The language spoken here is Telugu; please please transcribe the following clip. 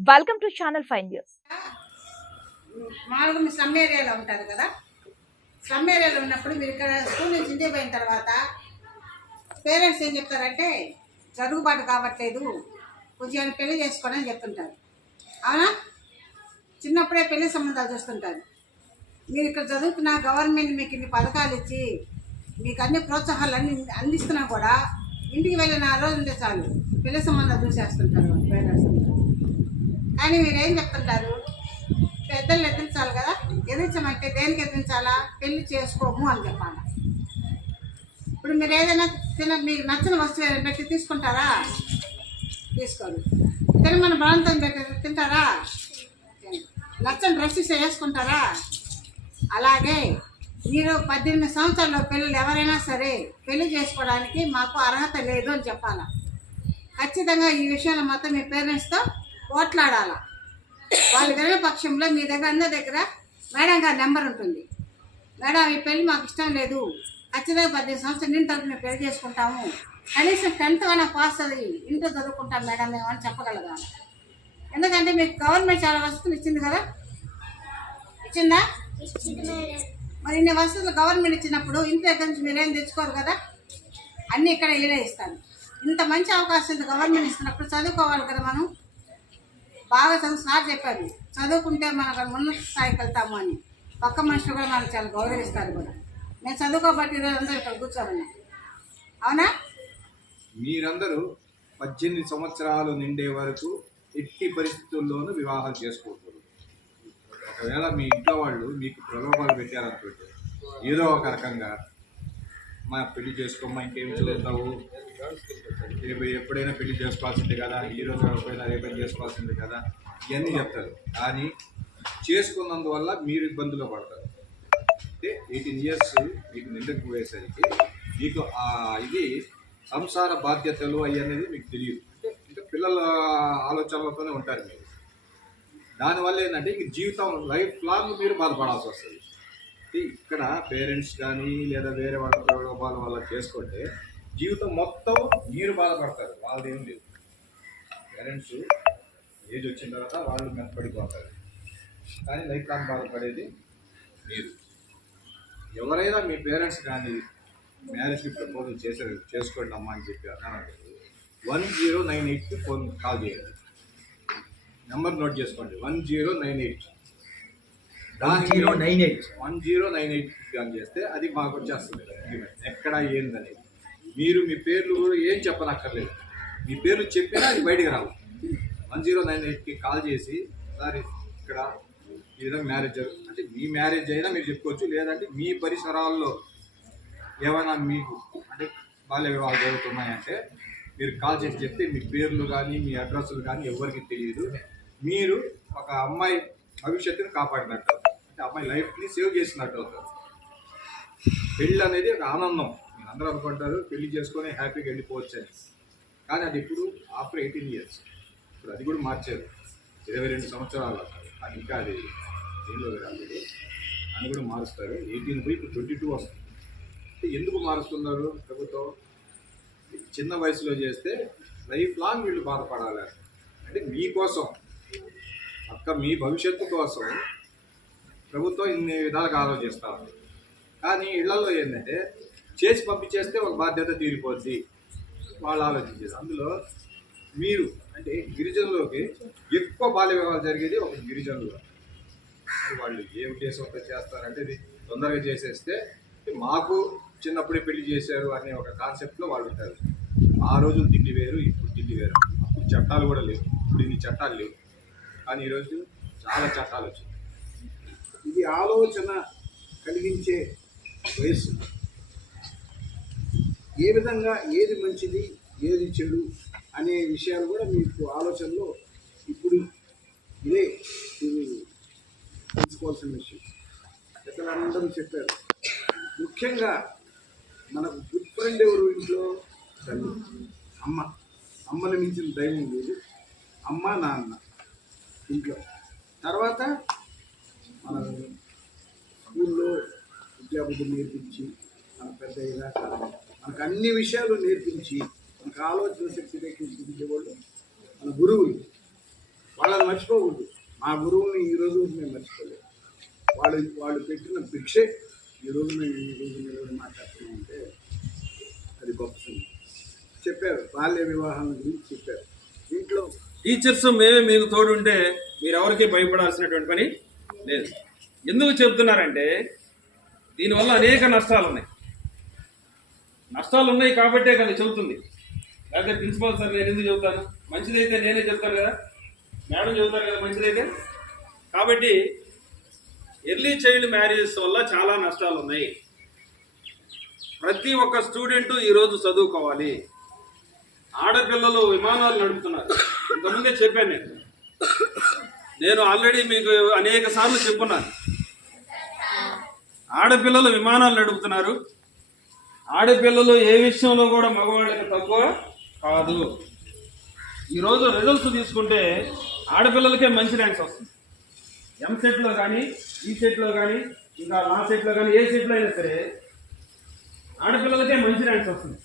Welcome to channel five news మామూలుగా మీ స్లమ్ ఏరియాలో ఉంటారు కదా? స్లమ్ ఏరియాలో ఉన్నప్పుడు మీరు ఇక్కడ స్కూల్ నుంచి ఇంటికి పోయిన తర్వాత పేరెంట్స్ ఏం చెప్తారంటే చదువుబాటు కావట్లేదు. ఉద్యోగాన్ని పెళ్ళి చేసుకోండి అని చెప్తుంటారు. అవునా? చిన్నప్పుడే పెళ్ళి సంబంధాలు చూస్తుంటారు. మీరు ఇక్కడ చదువుకున్న గవర్నమెంట్ మీకు ఇన్ని పథకాలు ఇచ్చి మీకు అన్ని ప్రోత్సాహాలు అన్ని అందిస్తున్నా కూడా ఇంటికి వెళ్ళిన ఆ రోజు ఉంటే చాలు. పెళ్ళి సంబంధాలు చూసేస్తుంటారు పేరెంట్స్ అని కానీ మీరు ఏం చెప్తుంటారు? పెద్దలు ఎదిరించాలి కదా? ఎదిరించమంటే దేనికి ఎదిరించాలా? పెళ్ళి చేసుకోము అని చెప్పాలి. ఇప్పుడు మీరు ఏదైనా తిన మీకు నచ్చిన వస్తువు ఏదైనా పెట్టి తీసుకుంటారా? తీసుకోండి. తినమని బలంతం పెట్టి తింటారా? నచ్చని డ్రెస్సెస్ వేసుకుంటారా? అలాగే మీరు పద్దెనిమిది సంవత్సరాల పిల్లలు ఎవరైనా సరే పెళ్ళి చేసుకోవడానికి మాకు అర్హత లేదు అని చెప్పాలా? ఖచ్చితంగా ఈ విషయంలో మొత్తం మీ పేరెంట్స్తో ఓట్లాడాలా? వాళ్ళు వెళ్ళే పక్షంలో మీ దగ్గర అందరి దగ్గర మేడం గారి నెంబర్ ఉంటుంది. మేడం ఈ పెళ్ళి మాకు ఇష్టం లేదు. ఖచ్చితంగా పద్దెనిమిది సంవత్సరాలు నిండి తర్వాత మేము పెళ్ళి చేసుకుంటాము. కనీసం టెన్త్ అయినా పాస్ అది ఇంట్లో చదువుకుంటాం మేడం మేము అని చెప్పగలగాలి ఎందుకంటే మీకు గవర్నమెంట్ చాలా వసతులు ఇచ్చింది కదా? ఇచ్చిందా? మరి ఇన్ని వసతులు గవర్నమెంట్ ఇచ్చినప్పుడు ఇంటి దగ్గర నుంచి మీరేం తెచ్చుకోరు కదా? అన్నీ ఇక్కడ ఈడే ఇస్తాను ఇంత మంచి అవకాశం ఉంది గవర్నమెంట్ ఇస్తున్నప్పుడు చదువుకోవాలి కదా మనం? బాగా చదువు సార్ చెప్పారు. చదువుకుంటే మనకు ఉన్నత స్థాయికి వెళ్తాము అని. పక్క మనుషులు కూడా మనకు చాలా గౌరవిస్తారు కూడా. నేను చదువుకోబట్టి ఈరోజు అందరూ ఇక్కడ కూర్చోమన్నా అవునా? మీరందరూ పద్దెనిమిది సంవత్సరాలు నిండే వరకు ఎట్టి పరిస్థితుల్లోనూ వివాహం చేసుకోకూడదు. ఒకవేళ మీ ఇంట్లో వాళ్ళు మీకు ప్రలోభాలు పెట్టారనుకుంటే ఏదో ఒక రకంగా మా పెళ్ళి చేసుకోమ్మా ఇంకేం చదువుతావు రేపు ఎప్పుడైనా పెళ్ళి చేసుకోవాల్సిందే కదా? ఈ రోజు కాకపోయినా రేపైనా చేసుకోవాల్సిందే కదా? ఇవన్నీ చెప్తారు. కానీ చేసుకున్నందువల్ల మీరు ఇబ్బందులు పడతారు. అంటే ఎయిటీన్ ఇయర్స్ మీకు నిండకు పోయేసరికి మీకు ఆ ఇది సంసార బాధ్యతలు అవి అనేది మీకు తెలియదు. అంటే ఇంకా పిల్లల ఆలోచనలతోనే ఉంటారు మీరు. దానివల్ల ఏంటంటే ఇంక జీవితం లైఫ్ లాంగ్ మీరు బాధపడాల్సి వస్తుంది. ఇక్కడ పేరెంట్స్ కానీ లేదా వేరే వాళ్ళ ప్రలోభాల వల్ల చేసుకుంటే జీవితం మొత్తం మీరు బాధపడతారు. వాళ్ళది ఏం లేదు. పేరెంట్స్ ఏజ్ వచ్చిన తర్వాత వాళ్ళు మెత్తపడిపోతారు. కానీ లైఫ్ లాంగ్ బాధపడేది మీరు. ఎవరైనా మీ పేరెంట్స్ కానీ మ్యారేజ్కి ప్రపోజల్ చేశారు చేసుకోండి అమ్మా అని చెప్పి అన్నారు వన్ జీరో నైన్ ఎయిట్కి ఫోన్ కాల్ చేయండి. నెంబర్ నోట్ చేసుకోండి. One zero nine eight. Zero nine eight. One zero nine eight call చేస్తే అది మాకు వచ్చేస్తుంది. ఎక్కడ ఏందని మీరు మీ పేర్లు కూడా ఏం చెప్పనక్కర్లేదు. మీ పేర్లు చెప్పినా అది బయటికి రావు. వన్ జీరో నైన్ ఎయిట్కి కాల్ చేసి సార్ ఇక్కడ ఈ విధంగా మ్యారేజ్ జరుగుతుంది అంటే మీ మ్యారేజ్ అయినా మీరు చెప్పుకోవచ్చు లేదంటే మీ పరిసరాల్లో ఏమైనా మీకు అంటే బాల్య వివాహాలు జరుగుతున్నాయంటే మీరు కాల్ చేసి చెప్తే మీ పేర్లు కానీ మీ అడ్రస్లు కానీ ఎవరికి తెలియదు. మీరు ఒక అమ్మాయి భవిష్యత్తుని కాపాడినట్టు అంటే అమ్మాయి లైఫ్ని సేవ్ చేసినట్టు అవుతారు. పెళ్ళి అనేది ఒక ఆనందం. అందరూ అనుకుంటారు పెళ్ళి చేసుకొని హ్యాపీగా వెళ్ళిపోవచ్చు అని కానీ అది ఇప్పుడు ఆఫ్టర్ ఎయిటీన్ ఇయర్స్ ఇప్పుడు అది కూడా మార్చారు. ఇరవై రెండు సంవత్సరాలు అది ఇంకా అది దీనిలో రాలేదు. అని కూడా మారుస్తారు. ఎయిటీన్ పోయి ఇప్పుడు ట్వంటీ టూ వస్తుంది ఎందుకు మారుస్తున్నారు ప్రభుత్వం? చిన్న వయసులో చేస్తే లైఫ్ లాంగ్ వీళ్ళు బాధపడాలి. అంటే మీకోసం అక్క మీ భవిష్యత్తు కోసం ప్రభుత్వం ఇన్ని విధాలుగా ఆలోచిస్తారు ఉంది. కానీ ఇళ్ళలో ఏంటంటే చేసి పంపించేస్తే ఒక బాధ్యత తీరిపోద్ది. వాళ్ళు ఆలోచించేది. అందులో మీరు అంటే గిరిజనులోకి ఎక్కువ బాల్య వివాహాలు జరిగేది ఒక గిరిజనులు. వాళ్ళు ఏ ఉద్దేశంతో చేస్తారంటే ఇది తొందరగా చేసేస్తే మాకు చిన్నప్పుడే పెళ్ళి చేశారు అనే ఒక కాన్సెప్ట్లో వాళ్ళు ఉంటారు. ఆ రోజు తిండి వేరు ఇప్పుడు తిండి వేరు. అప్పుడు చట్టాలు కూడా లేవు. ఇప్పుడు ఇన్ని చట్టాలు లేవు. కానీ ఈరోజు చాలా చట్టాలు వచ్చాయి ఇది ఆలోచన కలిగించే వయస్సు. ఏ విధంగా ఏది మంచిది ఏది చెడు అనే విషయాలు కూడా మీకు ఆలోచనలో ఇప్పుడు ఇదే మీరు తెలుసుకోవాల్సిన విషయం. పెద్దలందరూ చెప్పారు. ముఖ్యంగా మనకు గుడ్ ఫ్రెండ్ ఎవరు ఇంట్లో తల్లి అమ్మ. అమ్మని మించిన దైవం లేదు. అమ్మ నాన్న ఇంట్లో. తర్వాత మన స్కూల్లో విద్యాబుద్ధులు నేర్పించి మన పెద్ద అయ్యేదాకా మనకు అన్ని విషయాలు నేర్పించి మనకు ఆలోచన శక్తి దక్కించేవాళ్ళు మన గురువులు. వాళ్ళని మర్చిపోకూడదు. మా గురువుని ఈ రోజు మేము మర్చిపోలేదు వాళ్ళు వాళ్ళు పెట్టిన భిక్షే ఈ రోజు మేము ఈ రోజు నిలబడి మాట్లాడుతున్నామంటే అది గొప్ప చెప్పారు బాల్య వివాహం గురించి చెప్పారు. దీంట్లో టీచర్స్ మేమే మీకు తోడుంటే మీరు ఎవరికి భయపడాల్సినటువంటి పని లేదు. ఎందుకు చెప్తున్నారంటే దీనివల్ల అనేక నష్టాలు ఉన్నాయి నష్టాలు ఉన్నాయి కాబట్టే కదా చెబుతుంది. లేకపోతే ప్రిన్సిపాల్ సార్ నేను ఎందుకు చెబుతాను? మంచిదైతే నేనే చెప్తాను కదా? మేడం చెబుతారు కదా మంచిదైతే? కాబట్టి ఎర్లీ చైల్డ్ మ్యారేజెస్ వల్ల చాలా నష్టాలు ఉన్నాయి ప్రతి ఒక్క స్టూడెంట్ ఈరోజు చదువుకోవాలి. ఆడపిల్లలు విమానాలు నడుపుతున్నారు. ఇంతకుముందే చెప్పాను నేను. నేను ఆల్రెడీ మీకు అనేక సార్లు చెప్పున్నాను. ఆడపిల్లలు విమానాలు నడుపుతున్నారు. ఆడపిల్లలు ఏ విషయంలో కూడా మగవాళ్ళకి తక్కువ కాదు. ఈరోజు రిజల్ట్స్ తీసుకుంటే ఆడపిల్లలకే మంచి ర్యాంక్స్ వస్తుంది. ఎంసెట్లో కానీ ఈ సెట్లో కానీ ఇంకా నా సెట్లో కానీ ఏ సెట్లో అయినా సరే ఆడపిల్లలకే మంచి ర్యాంక్స్ వస్తుంది.